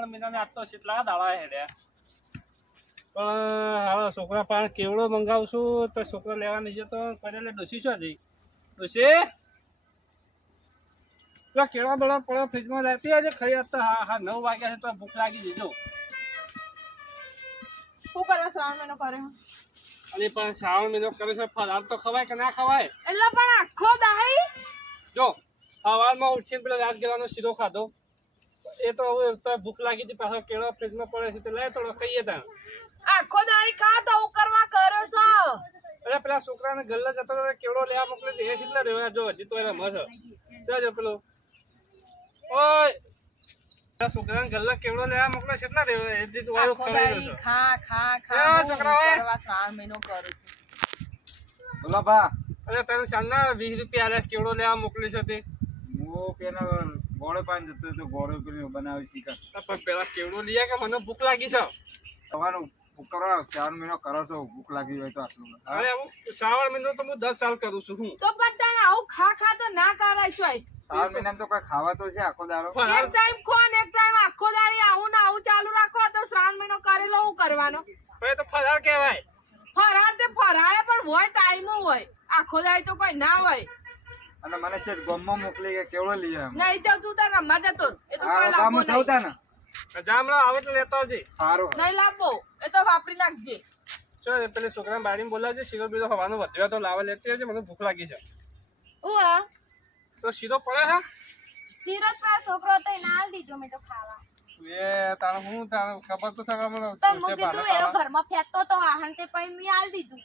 શ્રાવણ મહિના આજ તો કેટલા દાડા હેડ્યા પણ હવે છોકરા પણ કેવડો મંગાવશું તો છોકરો લેવા નહીં જતો કરેલે ડોસી શું જઈ ડોસી? પેલા કેળા દોડા પડ્યો ફ્રીજમાં રહેતી આજે ખાઈ આજ તો હા હા નવ વાગ્યા છે તો ભૂખ લાગી દીધો શું કરવા શ્રાવણ મહિનો કર્યો અને પણ શ્રાવણ મહિનો કરે છે ફરાર તો ખવાય કે ના ખવાય? એટલે પણ આખો દાઈ? જો સવારમાં ઉઠીને પેલો રાજગીરાનો શીરો ખાધો. એ તો હવે તો ભૂખ લાગી હતી પાછો કેળો ફ્રીજમાં પડે છે તે લઈ થોડો ખાઈએ ત્યાં આખો દાડી કા તો કરવા કર્યો છો? અરે પેલા છોકરાને ગલ્લા જતો કેવડો લેવા મોકલી દે એટલે રહેવા જો હજી તો એને મસ. જોજો પેલો. ઓય! પેલા છોકરાને ગલ્લા કેવડો લેવા મોકલે છે એટલે રહેવા હજી તો. ગયો ખા ખા ખા છોકરા હોય. કરવા શ્રાવણ મહિનો કરું છું. બોલો બા અરે તને સાંજના વીસ રૂપિયા આલ્યા છે, કેવડો લેવા મોકલી છે તે. હું પેલા ગોળે પાન જતો હતો ગોળો પેલી બનાવી શીખા. પણ પેલા કેવડો લઈએ કે મને ભૂખ લાગી છે? તમારું કરો શ્રાવણ મહિનો કરો છો ભૂખ લાગી હોય તો આટલું અરે હું શ્રાવણ મહિનો તો હું દસ સાલ કરું છું હું. તો પણ તને આવું ખા ખા તો ના કરાય શ્રાવણ મહિનામાં તો કઈ ખાવા તો છે આખો ફરાર એક ટાઈમ ખો ને એક ટાઈમ આખો દાડી આવું ને આવું ચાલુ રાખો તો શ્રાવણ મહિનો કરેલો હું કરવાનો. તો ફરાર કહેવાય. ફરાળ તે ફરાળે પણ હોય ટાઈમ હોય. આખો દાડી તો કોઈ ના હોય. અને મને છે ગમમાં મોકલી કે કેવડો લઈ આમ નહીં તો તું તાર રમવા જતો એ તો કોઈ લાગો નહીં. થતા ને. જામડા આવે તો લેતો આવજે. સારું નહીં લાભો એ તો વાપરી નાખજે. ચો એ પેલી છોકરાને બારીમાં બોલાવજે શીરો બીજો હવાનો વધ્યો તો લાવા લેતી આવજે મને ભૂખ લાગી છે. ઉવા તો શીરો પડે છે? સિરત પર છોકરો તો નાલ આલ દીધો મેં તો ખાવા. એ તારે હું તારે ખબર તો સગા મને તો તું એનો ખાવા. ઘરમાં ફેંકતો તો વાહન તે પછી મેં આલ દીધું.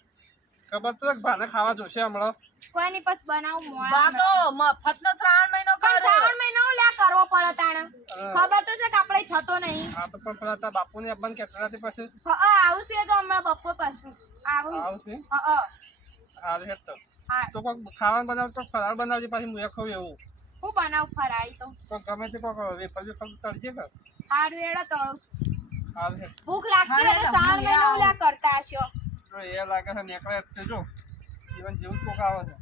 ખબર તો ભાને ખાવા જોશે હમણાં. કોઈ ની પછી બનાવું મોળા બા તો મફતનો શ્રાવણ મહિનો પણ શ્રાવણ મહિનો લે કરવો પડે તાણે. ખબર તો છે કે આપણે થતો નહીં. હા તો પણ પેલા બાપુ ને અબન કહેતા નથી પછી? હા આવશે તો હમણાં બપોર પાછું. આવું. આવશે? હા હા હાલ હેડ તો. હા. તો કોક ખાવાનું બનાવ તો ફરાળ બનાવજે પછી હું એ એવું. હું બનાવ ફરાળી તો. તો ગમે તે કોઈક વેફર વેફર તળજે કે હારું એડા તળું. હાલ ભૂખ લાગતી હોય તો શ્રાવણ મહિનો લે કરતા હશો. તો એ લાગે છે નેકળે જ છે જો. જીવન જેવું કોક આવે છે.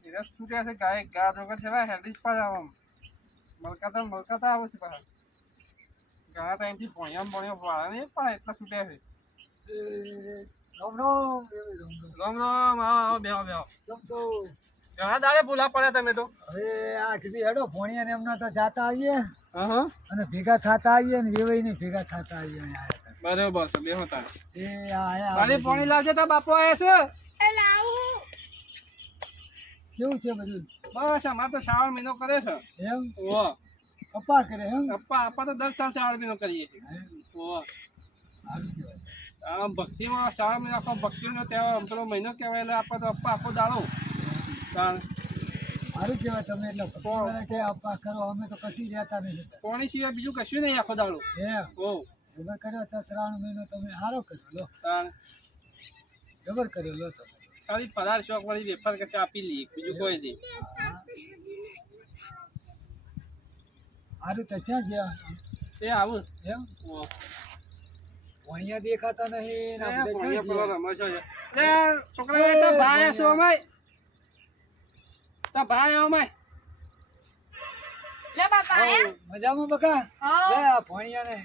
ધીરજ છૂટ્યા છે ગાય ગા વગર છે હેડી જ પાછા આમ. મલકાતા મલકાતા આવે છે પાછા. ઘણા ટાઈમથી ભણ્યા ભણ્યા વાળા નહીં પણ એટલા છૂટ્યા છે. રામ રામ આવો આવો બેહો બેહો. ઘણા દાડે ભૂલા પડ્યા તમે તો. હવે આ કીધી હેડો ભોણિયા ને એમના તો જાતા આવીએ. અને ભેગા થતા આવીએ ને વેવાઈ ને ભેગા થતા આવીએ. બરોબર છે બેહો હતા એ આયા પાણી પાણી લાવજે તાર બાપુ આવ્યા છે. એ લાવું કેવું છે બધું. બસ અમારે તો શ્રાવણ મહિનો કરે છે. એમ? ઓ અપ્પા કરે એમ? અપ્પા અપ્પા તો દસ સાલ શ્રાવણ મહિનો કરીએ છીએ. ઓ સારું કહેવાય. આ ભક્તિમાં શ્રાવણ મહિનો આખો ભક્તિનો તહેવાર પેલો મહિનો કહેવાય એટલે આપણે તો અપ્પા આખો દાડો. કારણ સારું કહેવાય તમે એટલે ભગવાનને કે અપ્પા કરો અમે તો કશી રહેતા નહીં. પાણી સિવાય બીજું કશું નહીં આખો દાડો. એમ. ઓ જબર કર્યો તો શ્રાવણ મહિનો તમે સારો કર્યો લો. કારણ જબર કર્યો લો તમે. ખાલી ફરાર શોખ વાળી વેફર કે આપી લઈએ બીજું કોઈ નહીં. સારું તો ક્યાં ગયા? એ આવું. એમ? અહીંયા ભોણિયા દેખાતા નહીં ને ભણ્યા છોકરા તો ભાઈ હશે અમાય તો ભાઈ અમાય લે બાપા મજામાં બકા. લે આ ને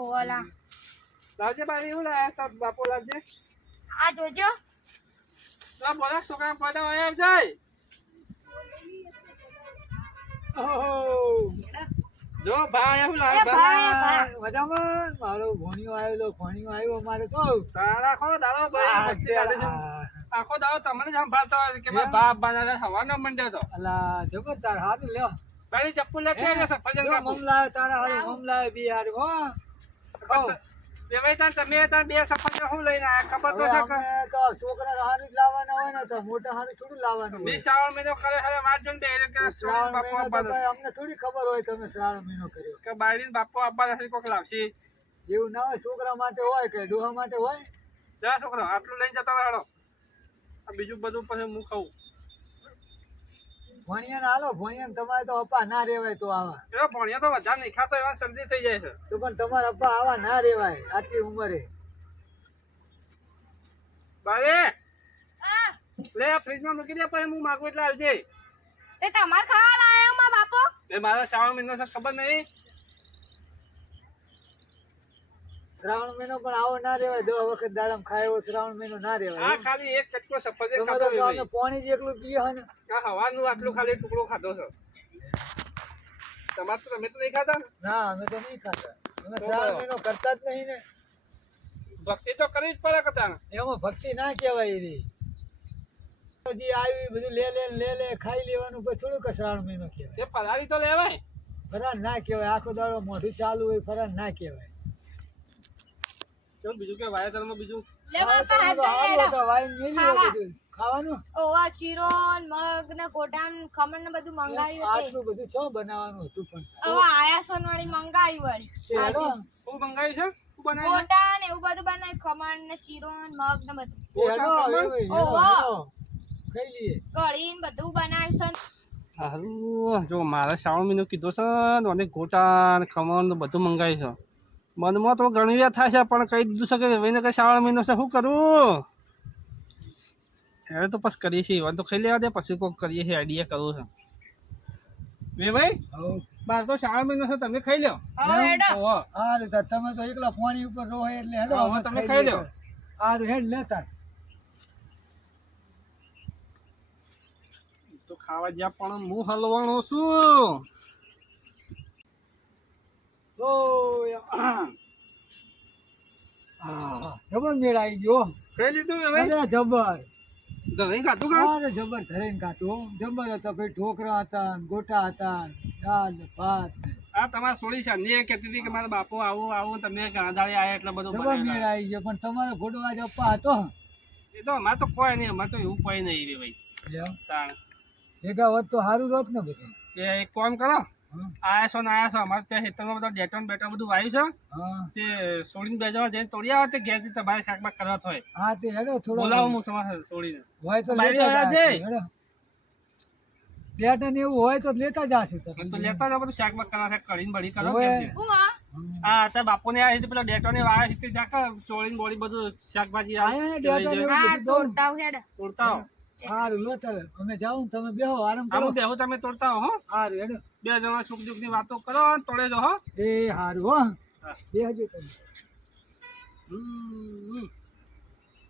ઓલા લાવજે બારી એવું લાયા તાર બાપો લાવજે. આ જોજો. તાર બોલા છોકરા પડ્યા? હોય એમ જાય. ઓહો. જો ભાઈ એવું લાવે ભાઈ. મજામાં? મારો ભોણિયો આવેલો ભોણિયો આવ્યો અમારે તો. તારા ખો દાડો ભાઈ. મસ્તી કરે છે. આખો દાડો તમને જ સંભાળતા હોય કે મારા બાપ બાના હવાનો મંડ્યો તો. અલા જબર તાર હારું લ્યો. તારી ચપ્પુ લેતી આવજે સફરજન મમ તારા હારું મમ લાવે બી હારું હો. બે તમે તાન બે સફરજન હું લઈને આયા? ખબર તો છે તો છોકરા હારી જ લાવવાના હોય ને તો મોટા હારી થોડું લાવવાનું મી શ્રાવણ મહિનો કરે હવે વાત જોઈને રહ્યો કે શ્રાવણ બાપુ અમને થોડી ખબર હોય તમે શ્રાવણ મહિનો કર્યો. કે બાયડીને બાપુ આપવાના છે કોક લાવશે. એવું ના હોય છોકરા માટે હોય કે ડોહા માટે હોય? જા છોકરો આટલું લઈને જતા રહો. હેડો. આ બીજું બધું પછી હું ખાઉં. ભણિયાને હાલો ભણિયાને તમારે તો અપ્પા ના રેવાય તો આવા. એ ભણિયા તો વધારે નહીં ખાતો એવા શરદી થઈ જાય છે. તો પણ તમારા અપ્પા આવા ના રેવાય આટલી ઉંમરે. બાવે આ, લે આ ફ્રીજમાં મૂકી દે પછી હું માગું એટલે આવજે એ તમાર ખાવા લાયા માં બાપો? એ મારા શ્રાવણ મહિનો છે ખબર નહીં? શ્રાવણ મહિનો પણ આવો ના રહેવાય. દવા વખત દાડમ ખાય શ્રાવણ મહિનો ના આ રહેવાય ખાલી એક કટકો સફરજન ખાતો તો ગામને પાણી જ એકલું પીએ હે ને આ હવાનું આટલું ખાલી ટુકડો ખાધો છો. તમાર તો તમે તો નહીં ખાતા ના? અમે તો નહીં ખાતા અમે શ્રાવણ મહિનો કરતા જ નહીં ને. ભક્તિ તો કરવી જ પડે કતા એમાં ભક્તિ ના કહેવાય એની જે આવી બધું લે લે લે લે ખાઈ લેવાનું પછી થોડુંક શ્રાવણ મહિનો કહેવાય. તે પલાળી તો લેવાય. ફરાળ ના કહેવાય. આખો દાડો મોઢું ચાલુ હોય ફરાળ ના કહેવાય. ચલ બીજું કે વાયતરમાં બીજું? લે બાપા હાથ તો ખાવા. બધું. ખાવાનું? ઓવા શીરો મગ ને ગોટા ખમણ ને બધું મંગાવ્યું હતું. આટલું બધું છો બનાવવાનું હતું પણ? હવે આયાસન વાળી મંગાવી વાળી. હેડો, શું મંગાવ્યું છે? શું બનાવ્યું છે? ગોટા ને એવું બધું બનાવ્યું. ખમણ ને શીરો મગ ને બધું. હેડો. ખાઈ લઈએ. કઢી ને બધું બનાવ્યું છે. સારું જો મારા શ્રાવણ મહિનો કીધો છે ને અને ગોટા ખમણ બધું મંગાવી છે. મનમાં તો ઘણી વાર થાય છે પણ કહી દીધું છે કે ભાઈને કઈ શ્રાવણ મહિનો છે શું કરું? હવે તો પછી કરીએ છીએ વાંધો તો ખાઈ લેવા દે પછી કોઈક કરીએ છીએ આઈડિયા કરવું છે. વે ભાઈ બાર તો શ્રાવણ મહિનો છે તમે ખાઈ લો તાર તમે તો એકલા પાણી ઉપર રહો એટલે હેડો હવે તમે ખાઈ લો. આ હેડ લેતા તો ખાવા જ્યાં પણ હું હલવાનો છું. તો હા જબર મેળ આવી ગયો. ખાઈ લીધું હવે? અરે જબર. ધરાઈ ખાતું કા? અરે જબર ધરાઈ કાઢું જબર હતા ભાઈ ઢોકરા હતા ગોટા હતા દાલ ભાત આ તમારે સોળી ને કહેતી હતી કે મારા બાપો આવો આવું તમે ઘણા આવ્યા આયા એટલે બધું જબર મેળ આવી ગયો પણ તમારો ફોટો આજ અપ્પા હતો. એ તો અમારે તો કોઈ નહીં અમારે તો એવું કોઈ નહીં રે ભાઈ. ભેગા હોત તો સારું રોત ને બધું. કે એક કામ કરો? આયા છો ને આયા છો. અમારે ત્યાં ખેતરમાં બધા ડેટોન બેટો બધું વાયું છે. તે સોડીને બે જણા જઈને તોડી આવે તે ઘેરથી તમારે શાકમાં કરવા હોય. હા તે હેડો થોડો. બોલાવો હું તમારે સોડીને હોય તો વાળા જાશું, છે. એવું હોય તો લેતા જાશે તો તો લેતા જાઓ બધું શાકમાં કરવા છે કરીને બળી કરો. હું આ? હા અત્યારે બાપુને આ પેલા ડેટોને વાયા છે તે જાકા ચોળીને બોળી બધું શાકભાજી આ આયા તે લઈ ડેટા હા એવું તોડતા હેડ. તોડતા આવો. સારું લો તારે. અમે જાઉં તમે બેહો આરામ કરો. બેહું તમે તોડતા હો સારું હેડો. બે જણા સુખ દુઃખની વાતો કરો તોડે જો હો. એ સારું હો. બે બેહજો તમે હમ.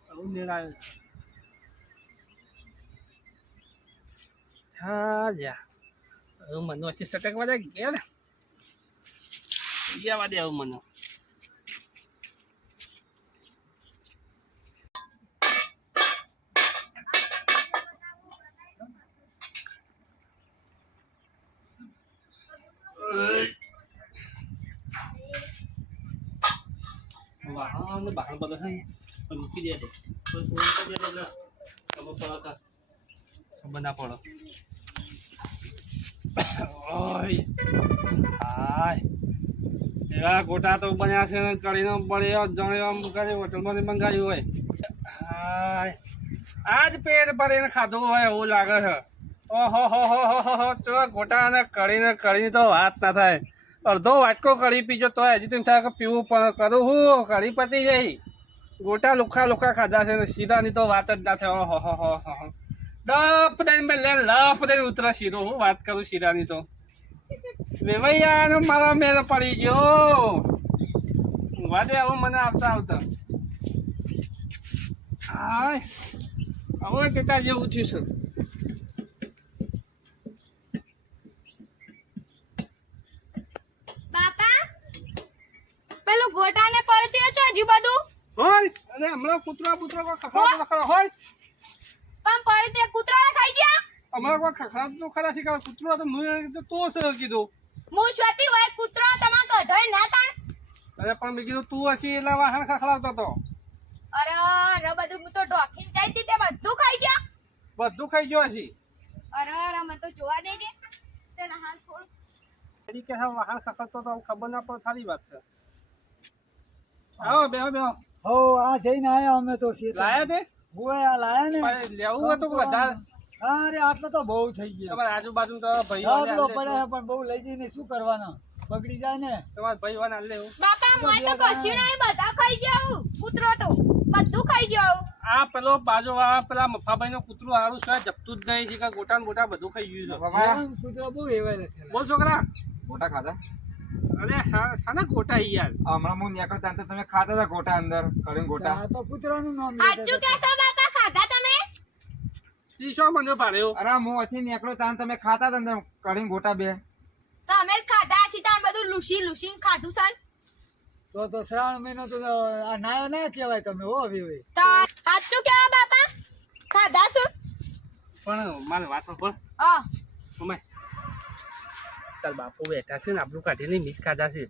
આવ્યો છે. ચાલ્યા હવે મને વચ્ચે સટકવા દે ને? જવા દે આવું મને. બહાર બધો છે ને તો મૂકી દે તો ફોન કરી દે ઓય હાય એવા ગોટા તો બન્યા છે ને કઢીનો બળ્યો જણ્યો કરી હોટલમાંથી મંગાવ્યું હોય હાય આજ પેટ ભરીને ખાધું હોય એવું લાગે છે ઓહો હો હો હો હો હો ચો ગોટા અને કઢીને કઢી તો વાત ના થાય અડધો વાટકો કઢી પીજો તો હજી તેમ થાય કે પીવું પણ કરું હું. કઢી પતી જઈ ગોટા લુખા લુખા ખાધા છે ને શીરાની તો વાત જ ના થાય. હો હો હો હો. ડપ દઈને મેં લે, લપ દઈને ઉતરા શીરો. હું વાત કરું શીરાની તો. વેવૈયાનો મારો મેળ પડી ગયો. વાદે આવું મને આવતા આવતા. હા હવે કેટલા જેવું થયું છે બાપા પેલું ગોટા ને પડતી છો હજી બધું હોય અને હમણાં કૂતરા બૂતરા કોઈ ખખડાતો ખરા હોય? પણ એક કૂતરા ખાઈ ગયા? હમણાં કોઈ ખખડાતો તો ખરા છે કે કૂતરો તો મેં તો છે કીધું. મું છોતી હોય કૂતરો તમા કઢોય ના તાણ? અરે પણ મેં કીધું તું હસી એટલે વાહન ખખડાવતો તો. અરે અરે બધું હું તો ઢોકીને જઈ તી તે બધું ખાઈ ગયા? બધું ખાઈ ગયો હસી અરે અરે મને તો જોવા દેજે તેના હાથ થોડું. એની કે હા વાહન ખખડતો તો ખબર ના પડે સારી વાત છે. આવો બેહો બેહો. હો આ જઈને આયા અમે તો શેત લાયા તે? હોય આ લાયા ને? લેવું હતું કે વધારે અરે આટલો તો બહુ થઈ ગયો. તમારા આજુબાજુ તો ભાઈ આટલો પડે છે પણ બહુ લઈ જઈને શું કરવાનો? બગડી જાય ને? તમારા ભાઈ વાન લેવું બાપા મને તો કશું નહીં બધા ખાઈ જાવ કૂતરો તો. બધું ખાઈ જાવ આ પેલો બાજુ વાળા પેલા મફાભાઈ નું કૂતરું હારું છે જપતું જ નહીં છે કે ગોટા ગોટા બધું ખાઈ ગયું છે. કૂતરો બહુ એવા છે. બોલ છોકરા. ગોટા ખાધા? અરે હા શાના ગોટા યાર. હમણાં હું નીકળતા તો તમે ખાતા હતા ગોટા અંદર કરીને ગોટા. તો કૂતરાનું નામ સાચું હતા. બાપા ખાધા તમે? તી મને પાડ્યો? અરે હું અહીંથી નીકળ્યો ત્યાં તમે ખાતા હતા અંદર કરીને ગોટા બે. તમે જ ખાધા હશે બધું લૂસી લૂસીને ખાધું છે તો તો શ્રાવણ મહિનો તો આ નાયો ના કહેવાય તમે હો હવે તો સાચું કેવા બાપા ખાધા શું? પણ મારે વાત હા. મમ્મી તાર બાપુ બેઠા છે ને આપણું કાઢીને મીસ ખાધા છે.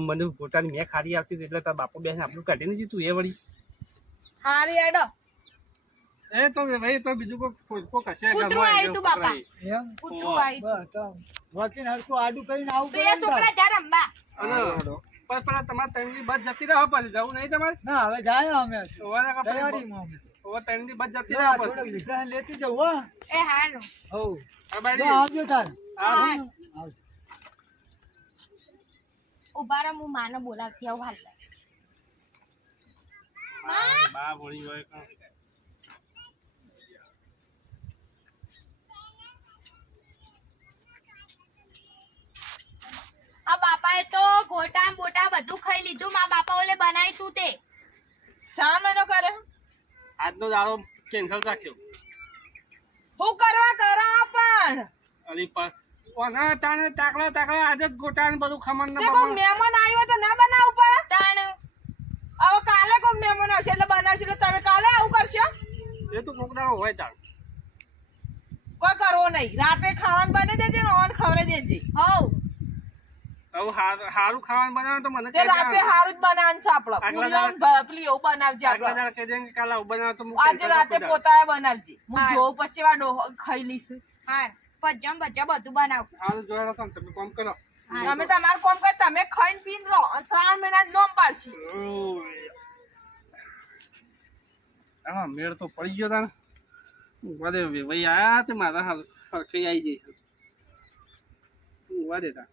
મને પોતાની મેં ખારી આવતી હતી એટલે તાર બાપુ બેસીને આપણું કાઢીને જીતું એ વળી. હારી આડો. એ તો ભાઈ તો બીજું કોઈ કોઈ કોઈ કૂતરું ઘરમાં તું બાપા. કૂતરું આવ્યું વકીલ હરખું આડું કરીને આવું છોકરા જા રમવા. અને પણ તમારે ત્રણની બસ જતી રહો પછી જવું નહીં તમારે? ના હવે જાય અમે. તૈયારીમાં અમે. ઓવા ત્રણની બસ જતી રહો લેતી જવું હો. એ હારું. હોવ. હા, જો બાઈ આવજો તાર. હા, હા. આવજો. ઊભા રહો હું માને બોલાવતી આવું હાલ. બા- બા ભોળી હોય કાં. આ બાપાએ તો ગોટા બોટા બધું ખાઈ લીધું મા બાપા ઓલે બનાવી તું તે. શા મહિનો કરે? આજનો દાડો કેન્સલ રાખ્યો. હું કરવા કરો પણ. અલી પણ કોના તાણે તાકડા તાકડા આજે જ ગોટા બધું ખમણ ને કોઈ મહેમાન આવ્યો તો ના બનાવવું પડે? તાણ. હવે કાલે કોઈ મહેમાન આવશે એટલે બનાવશે એટલે તમે કાલે આવું કરશો? એ તો કોક દાડો હોય તાણ. કોઈ કરવો નહીં. રાતે ખાવાનું બની દેજે ને ઓન ખવડાવી દેજે. હોવ. હવે હારું ખાવાનું બનાવે તો મને કહી રાતે હારું જ બનાવવાનું છે આપણે એવું બનાવજે આપડે. કહી દે કાલે બનાવે તો આજે રાતે પોતાએ બનાવજે. હું જોઉં પછી ડોહો ખાઈ લઈશ. હાર. ભજ્જમ ભજ્જા બધું બનાવ. હાલ જોયેલો તો તમે કોમ કરો. તમે તમાર કોમ કરે તમે ખાઈને પીન રહો. અને શ્રાવણ મહિના નોમ પાડશી. હા મેળ તો પડી ગયો તાને. વાદે ભાઈ આયા તે મારા હાલ હરખી આવી જઈશ. વાદે તા.